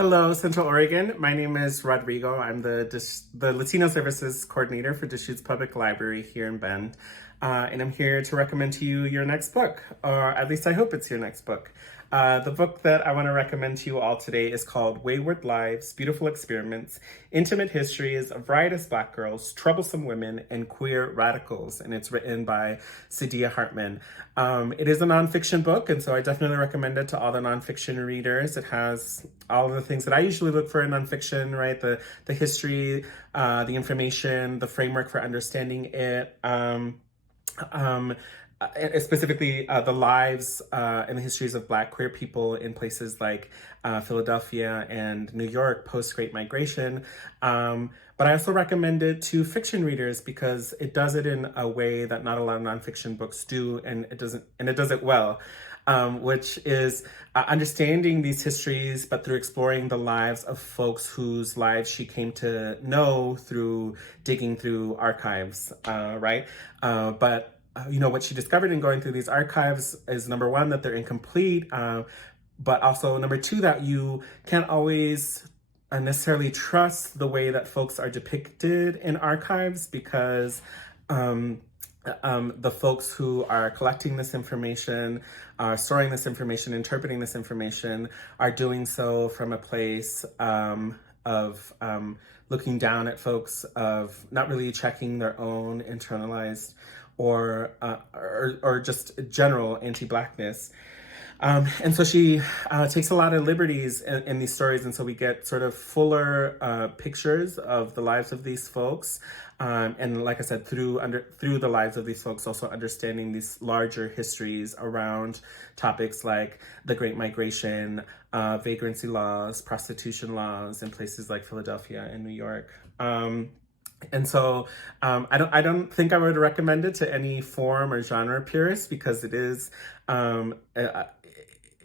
Hello, Central Oregon. My name is Rodrigo. I'm the Latino Services Coordinator for Deschutes Public Library here in Bend. And I'm here to recommend to you your next book, or at least I hope it's your next book. The book that I want to recommend to you all today is called Wayward Lives, Beautiful Experiments, Intimate Histories of Riotous Black Girls, Troublesome Women, and Queer Radicals. And it's written by Sadia Hartman. It is a nonfiction book, and so I definitely recommend it to all the nonfiction readers. It has all of the things that I usually look for in nonfiction, right? The history, the information, the framework for understanding it. Specifically the lives and the histories of Black queer people in places like Philadelphia and New York post-Great Migration. But I also recommend it to fiction readers because it does it in a way that not a lot of nonfiction books do, and it does it well. Which is understanding these histories, but through exploring the lives of folks whose lives she came to know through digging through archives, right? But what she discovered in going through these archives is, number one, that they're incomplete, but also number two, that you can't always necessarily trust the way that folks are depicted in archives because the folks who are collecting this information, storing this information, interpreting this information, are doing so from a place of looking down at folks, of not really checking their own internalized or just general anti-Blackness. And so she takes a lot of liberties in these stories, and so we get sort of fuller pictures of the lives of these folks. And like I said, through the lives of these folks, also understanding these larger histories around topics like the Great Migration, vagrancy laws, prostitution laws in places like Philadelphia and New York. And so I don't think I would recommend it to any form or genre purist because it is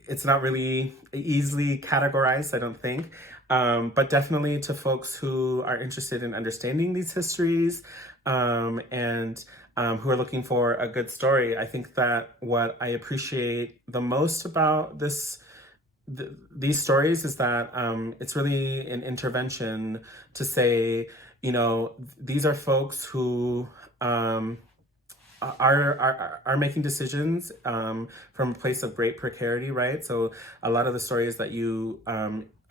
it's not really easily categorized, I don't think. But definitely to folks who are interested in understanding these histories and who are looking for a good story. I think that what I appreciate the most about these stories is that it's really an intervention to say, these are folks who are making decisions from a place of great precarity, right? So a lot of the stories that you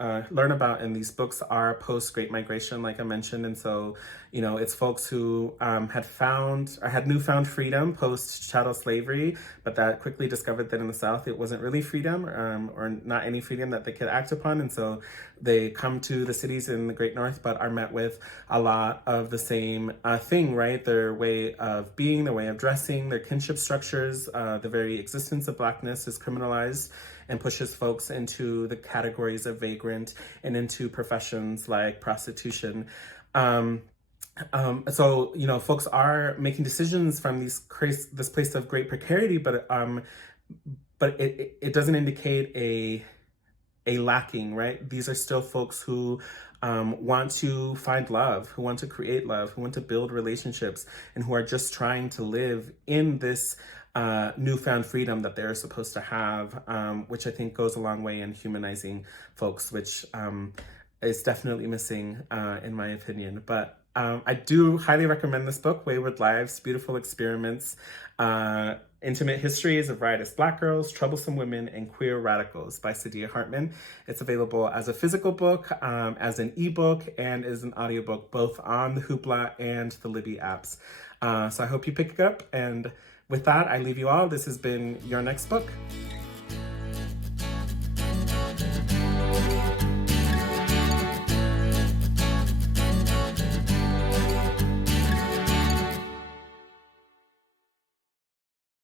learn about in these books are post-Great Migration, like I mentioned. And so, it's folks who had newfound freedom post-chattel slavery, but that quickly discovered that in the South, it wasn't really freedom or not any freedom that they could act upon. And so they come to the cities in the Great North, but are met with a lot of the same thing, right? Their way of being, their way of dressing, their kinship structures, the very existence of Blackness is criminalized and pushes folks into the categories of vagrant and into professions like prostitution. So, folks are making decisions from this place of great precarity, but it doesn't indicate a lacking, right? These are still folks who want to find love, who want to create love, who want to build relationships, and who are just trying to live in this newfound freedom that they're supposed to have, which I think goes a long way in humanizing folks, which is definitely missing in my opinion. But I do highly recommend this book, Wayward Lives, Beautiful Experiments, Intimate Histories of Riotous Black Girls, Troublesome Women, and Queer Radicals by Sadia Hartman. It's available as a physical book, as an ebook, and as an audiobook, both on the Hoopla and the Libby apps. So I hope you pick it up, and with that, I leave you all. This has been Your Next Book.